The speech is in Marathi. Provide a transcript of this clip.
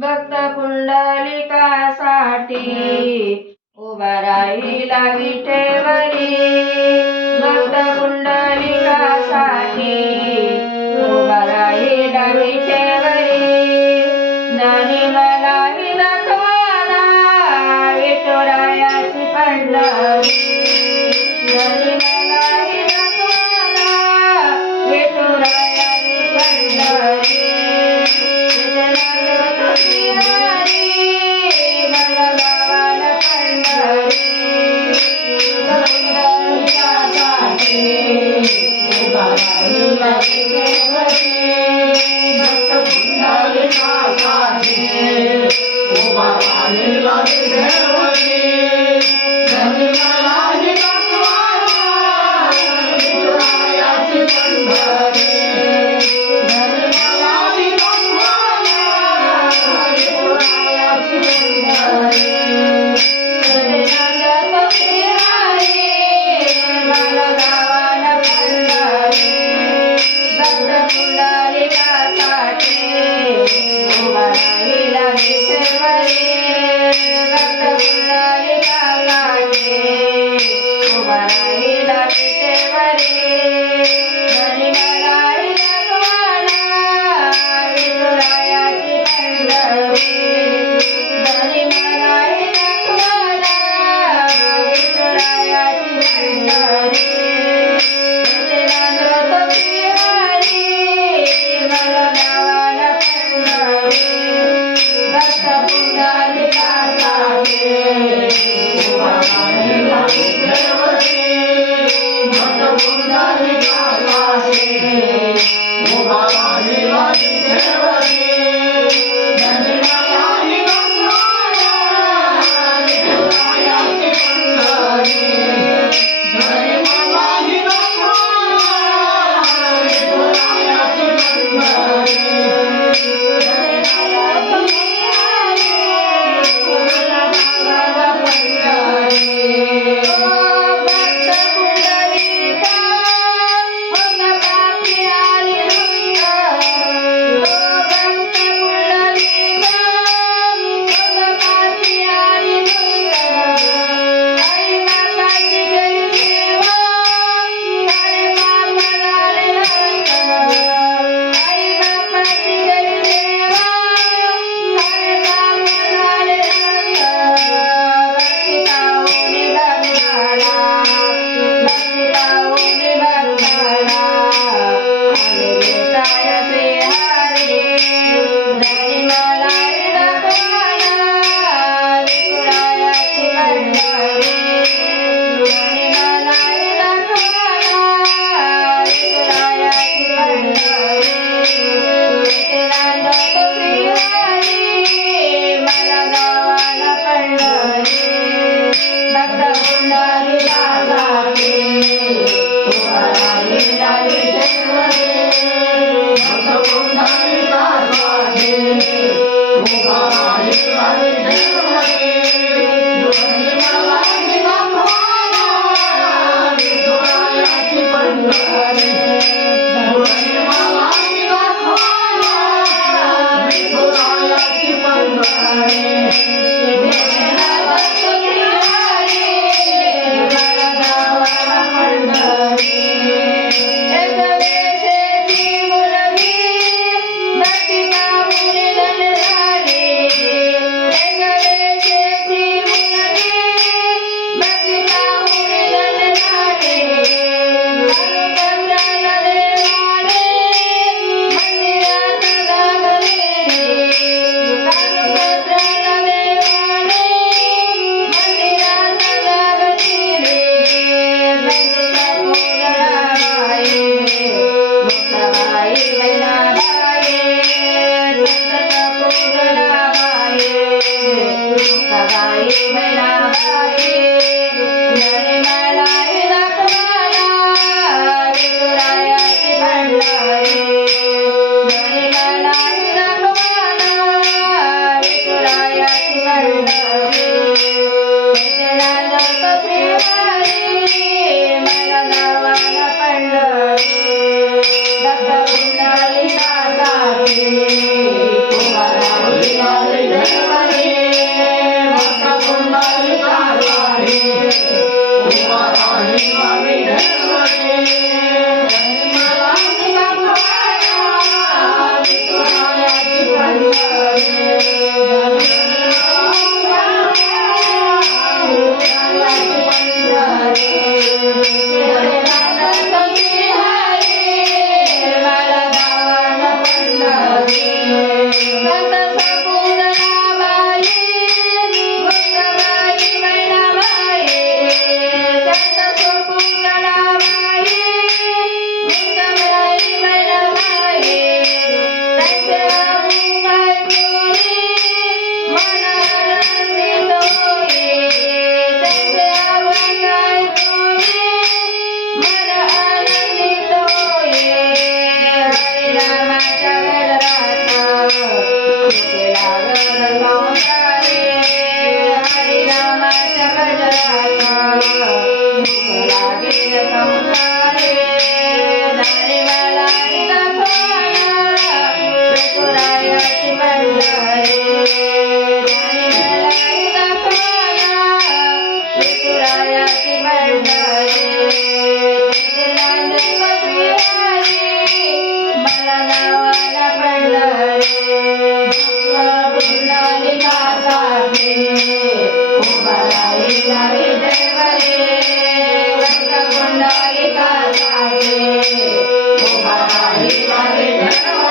भक्त पुंडलिकासाठी उभा राहिला विठेवरी. भक्त पुंडलिकासाठी उभा Hare not Hare Oh, my God.